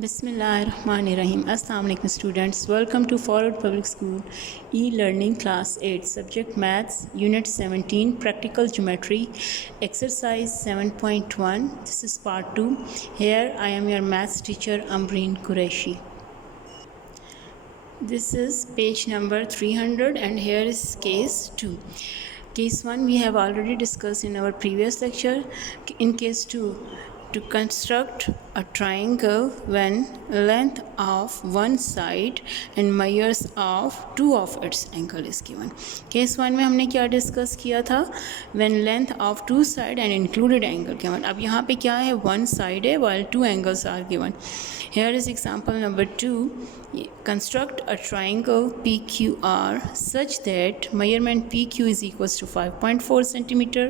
बिस्मिल्लाहिर्रहमानिर्रहीम। अस्सलाम वालेकुम students, welcome to forward public school e learning class 8 subject maths unit 17 practical geometry exercise 7.1। This is part 2। Here I am your maths teacher Amreen Qureshi. This is page number 300 and here is case 2. Case 1 we have already discussed in our previous lecture. In case 2, to construct a triangle when length of one side and measures of two of its angle is given. Case 1 में हमने क्या discuss किया था? When length of two side and included angle given. अब यहाँ पे क्या है? One side है while two angles are given. Here is example number 2. Construct a triangle PQR such that measurement PQ is equals to 5.4 centimeter,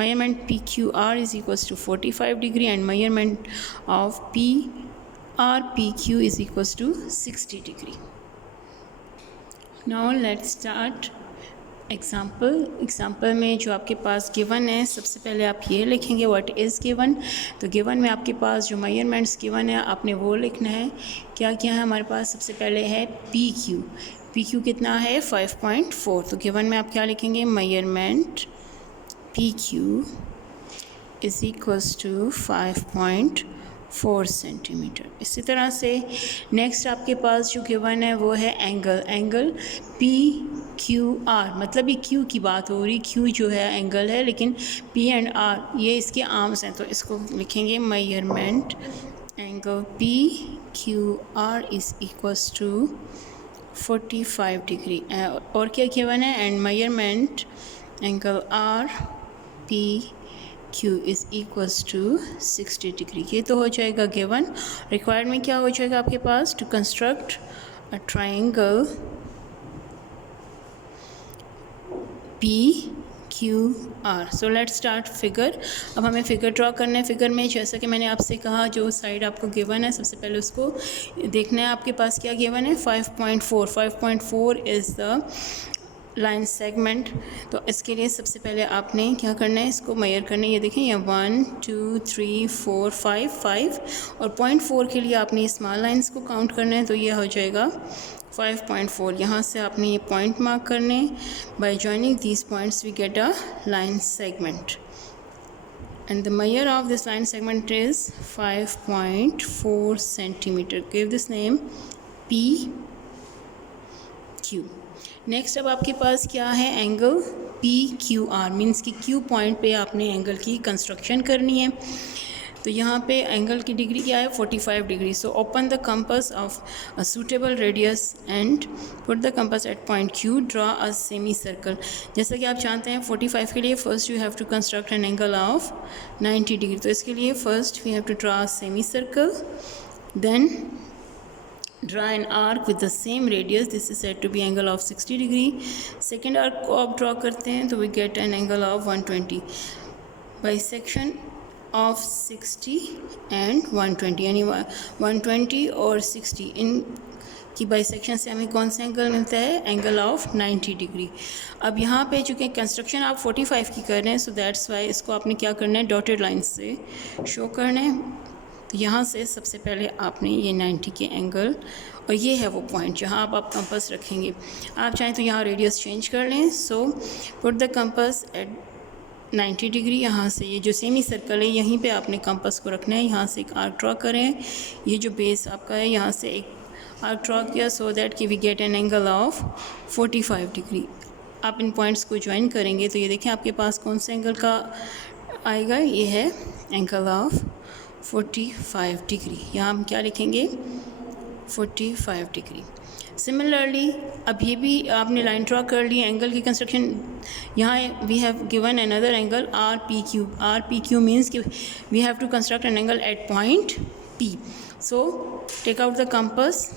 measurement PQR is equals to 45 degree and measurement of PRPQ is equals to 60 degree. Now let's start example में जो आपके पास given है, सबसे पहले आप ये लिखेंगे what is given. तो गिवन में आपके पास जो मेजरमेंट्स गिवन है आपने वो लिखना है। क्या क्या है हमारे पास? सबसे पहले है पी क्यू कितना है? 5.4। तो गिवन में आप क्या लिखेंगे? Measurement P Q is equals to 5.4 centimetre. इसी तरह से नेक्स्ट आपके पास जो गिवन है वो है एंगल पी क्यू आर, मतलब ये क्यू की बात हो रही। क्यू जो है एंगल है, लेकिन पी एंड आर ये इसके आर्म्स हैं, तो इसको लिखेंगे measurement angle P Q R is equals to 45 degree. और क्या गिवन है? And measurement angle R P Q is equals to 60 degree. ये तो हो जाएगा गिवन। रिक्वायर्ड में क्या हो जाएगा आपके पास? To construct a triangle PQR। So let's start figure. अब हमें फिगर ड्रॉ करना है। फिगर में जैसा कि मैंने आपसे कहा, जो साइड आपको गिवन है सबसे पहले उसको देखना है। आपके पास क्या गिवन है? 5.4 इज़ द लाइन सेगमेंट। तो इसके लिए सबसे पहले आपने क्या करना है? इसको मेजर करना है। ये देखें, ये 1 2 3 4 5 और 0.4 के लिए आपने स्मॉल लाइंस को काउंट करना है। तो ये हो जाएगा 5.4। यहाँ से आपने ये पॉइंट मार्क करने। By joining these points we get a line segment and the measure of this line segment is 5.4 centimeter. Give this name PQ. Next अब आपके पास क्या है? एंगल PQR मीन्स कि Q पॉइंट पे आपने एंगल की कंस्ट्रक्शन करनी है। तो यहाँ पे एंगल की डिग्री क्या है? 45 degree. So open the compass of a suitable radius and put the compass at point Q। Draw a semi circle. जैसा कि आप जानते हैं 45 के लिए first you have to construct an angle of 90 degree. तो इसके लिए first we have to draw a semi circle, then draw an arc with the same radius. This is said to be angle of 60 degree. Second arc को आप draw करते हैं तो we get an angle of 120. Bisection of 60 and 120, यानी 120 और 60 इन की bisection से हमें कौन सा एंगल मिलता है? Angle of 90 degree. अब यहाँ पे चूँकि कंस्ट्रक्शन आप 45 की कर रहे हैं, सो दैट्स वाई इसको आपने क्या करना है? डॉटेड लाइन से शो करना है। तो यहाँ से सबसे पहले आपने ये 90 के एंगल, और ये है वो पॉइंट जहाँ आप कंपास रखेंगे। आप चाहें तो यहाँ रेडियस चेंज कर लें। So put the compass at 90 degree. यहाँ से ये जो सेमी सर्कल है यहीं पे आपने कंपास को रखना है। यहाँ से एक आर्क ड्रॉ करें। ये जो बेस आपका है यहाँ से एक आर्क ड्रॉ किया, सो दैट कि we get an angle of 45 degree. आप इन पॉइंट्स को ज्वाइन करेंगे तो ये देखें आपके पास कौन से एंगल का आएगा? ये है एंगल ऑफ 45 डिग्री। यहाँ हम क्या लिखेंगे? 45 डिग्री। सिमिलरली अब ये भी आपने लाइन ड्रॉ कर ली, एंगल की कंस्ट्रक्शन। यहाँ we have given another angle RPQ means कि we have to construct an angle at point P। So take out the compass.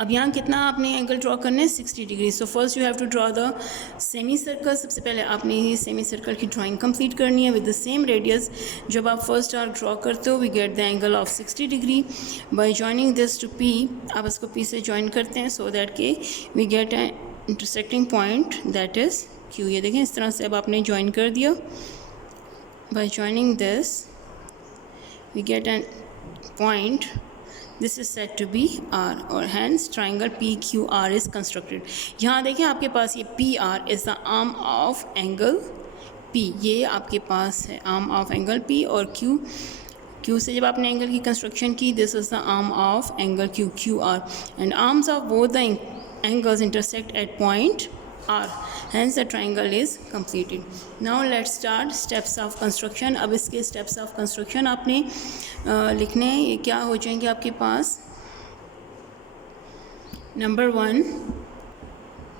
अब यहाँ कितना आपने एंगल ड्रॉ करना है? 60 degree. So first you have to draw the semi circle. सबसे पहले आपने ये सेमी सर्कल की ड्राइंग कंप्लीट करनी है विद द सेम रेडियस। जब आप फर्स्ट आर्क ड्रॉ करते हो we get the angle of 60 degree. By joining this to P, आप इसको P से ज्वाइन करते हैं सो दैट के we get an intersecting point that is Q। ये देखें इस तरह से अब आपने ज्वाइन कर दिया। By joining this we get an point, this is said to be R, or hence triangle PQR is constructed. यहाँ देखिए आपके पास ये PR is the arm of angle P, ये आपके पास है arm of angle P, और Q से जब आपने एंगल की कंस्ट्रक्शन की, this is the arm of angle QR, and arms of both the angles intersect at point R, hence the triangle is completed. Now let's start steps of construction. अब इसके steps of construction आपने लिखने हैं. ये क्या हो जाएंगे आपके पास? नंबर 1,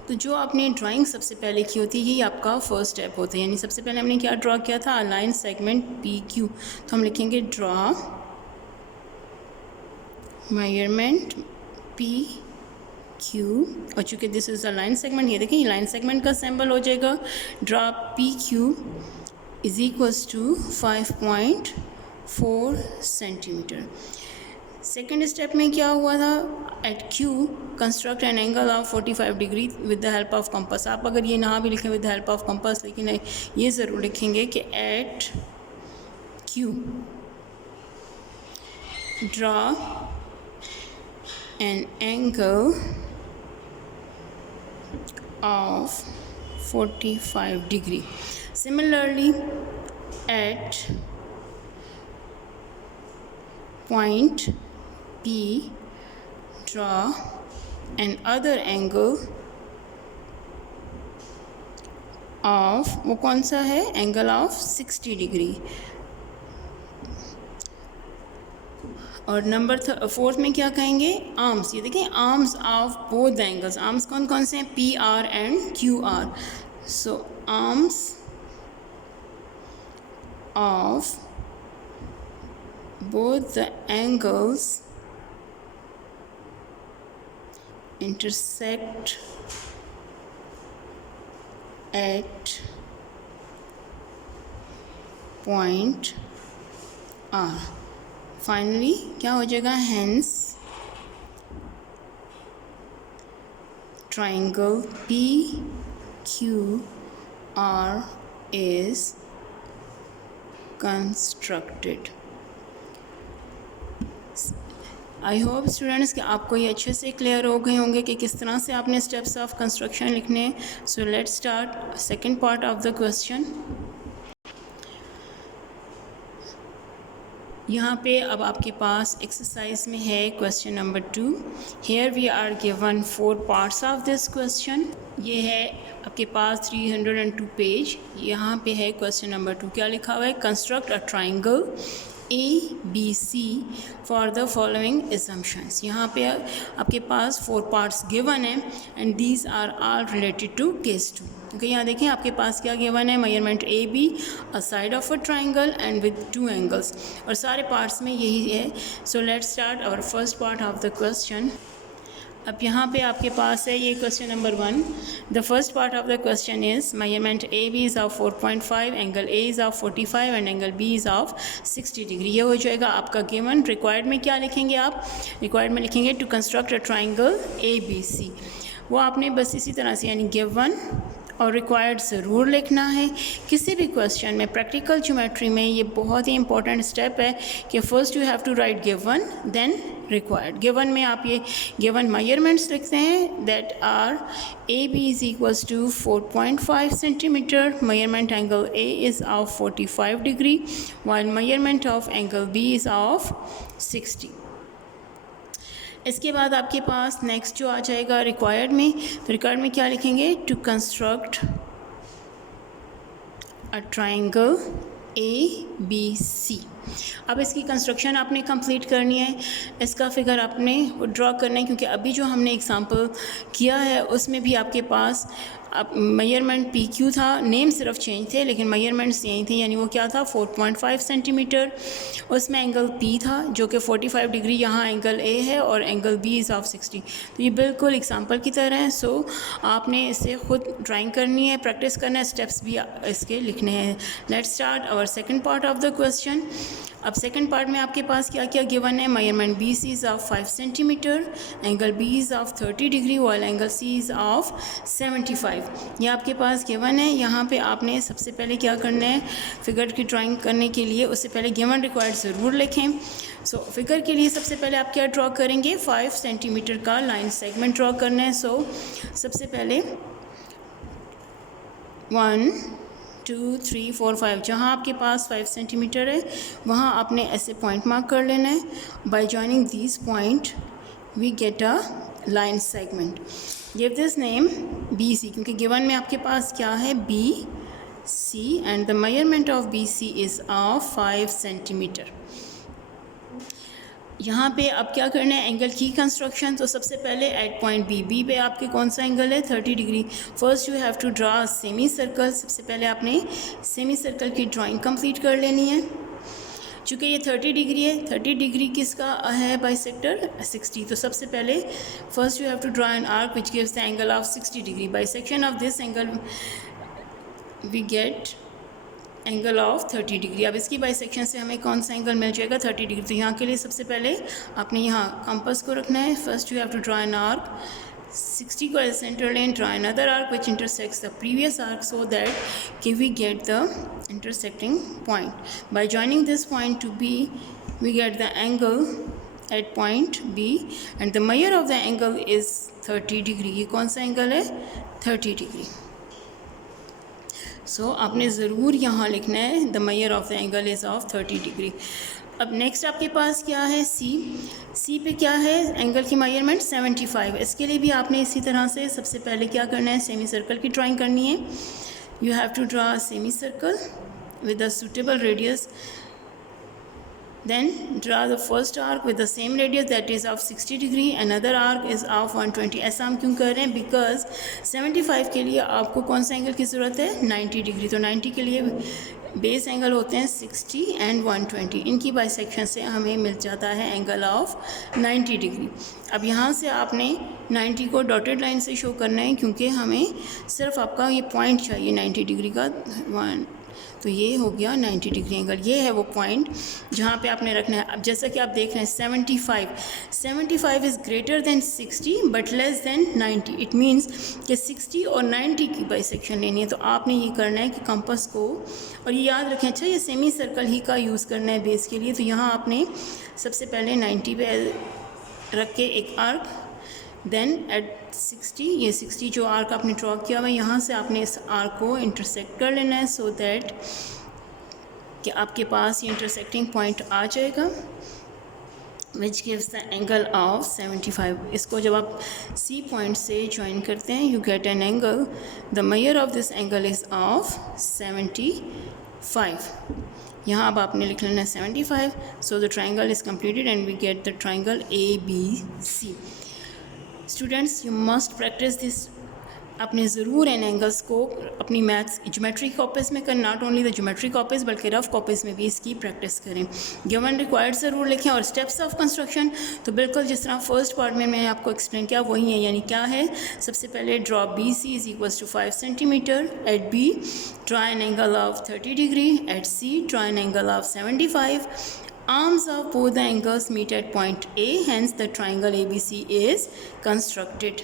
तो जो आपने ड्राइंग सबसे पहले की होती है ये आपका फर्स्ट स्टेप होता है, यानी सबसे पहले हमने क्या ड्रॉ किया था? A line segment PQ. तो हम लिखेंगे ड्रॉ मेजरमेंट PQ, और चूँकि this is a line segment, ये देखिए लाइन सेगमेंट का सिंबल हो जाएगा. Draw PQ is equals to 5.4 centimetre. Second step में क्या हुआ था? At Q construct an angle of 45 degree with the help of compass. आप अगर ये ना भी लिखें with the help of compass, लेकिन ये ज़रूर लिखेंगे कि eight Q draw an angle of 45 degree. Similarly, at point P, draw another angle of, वो कौन सा है? Angle of 60 degree. और नंबर 4 में क्या कहेंगे? आर्म्स. ये देखें arms of both the angles. Arms कौन कौन से हैं? PR and QR. So arms of both the angles intersect at point R. Finally क्या हो जाएगा? Hence triangle PQR is constructed. I hope students कि आपको ये अच्छे से क्लियर हो गए होंगे कि किस तरह से आपने स्टेप्स ऑफ कंस्ट्रक्शन लिखने हैं. So let's start second part of the question. यहाँ पे अब आपके पास एक्सरसाइज में है question number 2. Here we are given 4 parts of this question. ये है आपके पास 302 पेज. यहाँ पे है क्वेश्चन नंबर 2. क्या लिखा हुआ है? Construct a triangle ABC for the following assumptions. यहाँ पे आपके पास 4 पार्ट्स गिवन है and these are all related to case 2. क्योंकि यहाँ देखें आपके पास क्या गिवन है? Measurement AB, a side of a triangle and with 2 angles, और सारे पार्ट्स में यही है. So let's start our first part of the question. अब यहाँ पे आपके पास है ये question number 1. The first part of the question is measurement AB is of 4.5, angle A is of 45 and angle B is of 60 degree. ये हो जाएगा आपका गिवन. रिक्वायर्ड में क्या लिखेंगे आप? रिक्वायर्ड में लिखेंगे to construct a triangle ABC. वो आपने बस इसी तरह से यानी गिवन और रिक्वायर्ड ज़रूर लिखना है. किसी भी क्वेश्चन में प्रैक्टिकल ज्योमेट्री में ये बहुत ही इंपॉर्टेंट स्टेप है कि first you have to write given then required. Given में आप ये गिवन मेजरमेंट्स लिखते हैं that are AB is equals to 4.5 centimetre. Measurement angle A is of 45 degree while measurement of angle B is of 60. इसके बाद आपके पास next जो आ जाएगा रिक्वायर्ड में. तो रिक्वायर्ड में क्या लिखेंगे? To construct a triangle ABC. अब इसकी कंस्ट्रक्शन आपने कंप्लीट करनी है. इसका फिगर आपने ड्रॉ करना है, क्योंकि अभी जो हमने एग्जांपल किया है उसमें भी आपके पास अब मेजरमेंट PQ था, नेम सिर्फ चेंज थे लेकिन मेजरमेंट्स यही थे. यानी वो क्या था? 4.5 सेंटीमीटर. उसमें एंगल P था जो कि 45 डिग्री. यहाँ एंगल A है और एंगल B इज़ ऑफ 60. तो ये बिल्कुल एग्जांपल की तरह है. सो आपने इसे खुद ड्राइंग करनी है, प्रैक्टिस करना है, स्टेप्स भी इसके लिखने हैं. Let's start our second part of the question. अब सेकंड पार्ट में आपके पास क्या क्या गिवन है, measurement B C is of 5 centimetre, angle B is of 30 degree, while angle C is of 75। ये आपके पास गिवन है। यहाँ पे आपने सबसे पहले क्या करना है, फिगर की ड्राइंग करने के लिए उससे पहले गिवन रिक्वायर्ड ज़रूर लिखें। सो फिगर के लिए सबसे पहले आप क्या ड्रॉ करेंगे, 5 सेंटीमीटर का लाइन सेगमेंट ड्रॉ करना है। सो सबसे पहले 1 2 3 4 5, जहाँ आपके पास 5 सेंटीमीटर है वहाँ आपने ऐसे पॉइंट मार्क कर लेना है। By joining this point we get a line segment. Give this name B C, क्योंकि गिवन में आपके पास क्या है, B C, and the measurement of B C is of 5 centimetre. यहाँ पे अब क्या करना है, एंगल की कंस्ट्रक्शन। तो सबसे पहले एट पॉइंट बी पे आपके कौन सा एंगल है, 30 degree. First you have to draw semi circle. सबसे पहले आपने सेमी सर्कल की ड्राइंग कंप्लीट कर लेनी है। चूँकि ये 30 डिग्री है, 30 डिग्री किसका है, बाइसेक्टर 60। तो सबसे पहले first you have to draw an arc which gives the angle of 60 degree. Bisection of this angle we get angle of 30 degree. अब इसकी बाइसेक्शन से हमें कौन सा एंगल मिल जाएगा, 30 डिग्री। तो यहाँ के लिए सबसे पहले आपने यहाँ कंपास को रखना है। First you have to draw an arc, 60 को as centre then, draw another arc which intersects the previous arc so that we get the intersecting point. By joining this point to B we get the angle at point B, and the measure of the angle is 30 degree. ये कौन सा angle है, 30 degree. सो आपने ज़रूर यहाँ लिखना है the measure of the angle is of 30 degree. अब नेक्स्ट आपके पास क्या है, सी पे क्या है, एंगल की मेजरमेंट 75। इसके लिए भी आपने इसी तरह से सबसे पहले क्या करना है, सेमी सर्कल की ड्राइंग करनी है। You have to draw semi circle with a suitable radius, then draw the first arc with the same radius that is of 60 degree, another arc is of 120। ऐसा हम क्यों कर रहे हैं, बिकॉज 75 के लिए आपको कौन सा एंगल की ज़रूरत है, 90 डिग्री। तो 90 के लिए बेस एंगल होते हैं 60 एंड 120। इनकी बाइसेक्शन से हमें मिल जाता है एंगल ऑफ 90 डिग्री। अब यहाँ से आपने 90 को डॉटेड लाइन से शो करना है, क्योंकि हमें सिर्फ आपका ये पॉइंट चाहिए 90 डिग्री का। तो ये हो गया 90 डिग्री एंगल। ये है वो पॉइंट जहाँ पे आपने रखना है। अब जैसा कि आप देख रहे हैं 75 is greater than 60 but less than 90। It means कि 60 और 90 की बाइसेक्शन लेनी है। तो आपने ये करना है कि कंपास को, और ये याद रखें, अच्छा ये सेमी सर्कल ही का यूज़ करना है बेस के लिए। तो यहाँ आपने सबसे पहले 90 पे रख के एक आर्क, देन एट 60, ये 60 जो आर्क आपने ड्रॉ किया हुआ है, यहाँ से आपने इस आर्क को इंटरसेक्ट कर लेना है सो दैट कि आपके पास ये इंटरसेक्टिंग पॉइंट आ जाएगा विच गिव्स द एंगल ऑफ 75। इसको जब आप सी पॉइंट से ज्वाइन करते हैं you get an angle, the measure of this angle is of 75। यहाँ अब आपने लिख लेना है 75। So the triangle is completed and we get the triangle ABC। Students you must practise this. आपने ज़रूर इन एंगल्स को अपनी मैथ्स ज्योमेट्री कॉपीज़ में करें, not only the geometry copies बल्कि रफ कॉपीज़ में भी इसकी प्रैक्टिस करें। गिवन रिक्वायर्ड ज़रूर लिखें। और स्टेप्स ऑफ कंस्ट्रक्शन तो बिल्कुल जिस तरह फर्स्ट पार्ट में मैंने आपको एक्सप्लेन किया वही है। यानी क्या है, सबसे पहले draw BC is equals to 5 centimetre, at B draw an angle of 30 degree, at C draw an angle of 75। Arms of both the angles meet at point A, hence the triangle ABC is constructed.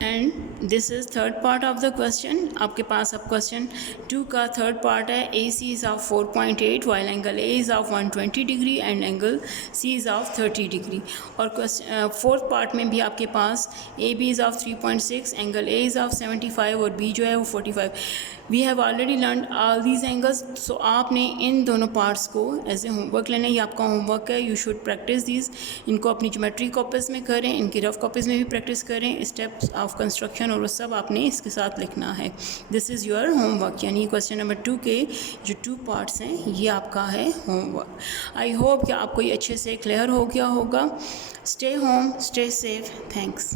And this is third part of the question. आपके पास अब question 2 का third part है। AC is of 4.8 while angle A is of 120 degree and angle C is of 30 degree। और fourth part में भी आपके पास AB is of 3.6, angle A is of 75 और B जो है वो 45। We have already learn all these angles. So आपने इन दोनों पार्ट्स को एज ए होमवर्क लेना है। ये आपका होमवर्क है, यू शुड प्रैक्टिस दीज। इनको अपनी ज्योमेट्री कॉपीज़ में करें, इनकी रफ कॉपीज़ में भी प्रैक्टिस करें। स्टेप्स ऑफ कंस्ट्रक्शन और वो सब आपने इसके साथ लिखना है। This is your homework. यानी क्वेश्चन नंबर 2 के जो 2 पार्ट्स हैं ये आपका है होमवर्क। आई होप कि आपको ये अच्छे से क्लियर हो गया होगा। Stay home, stay safe, thanks.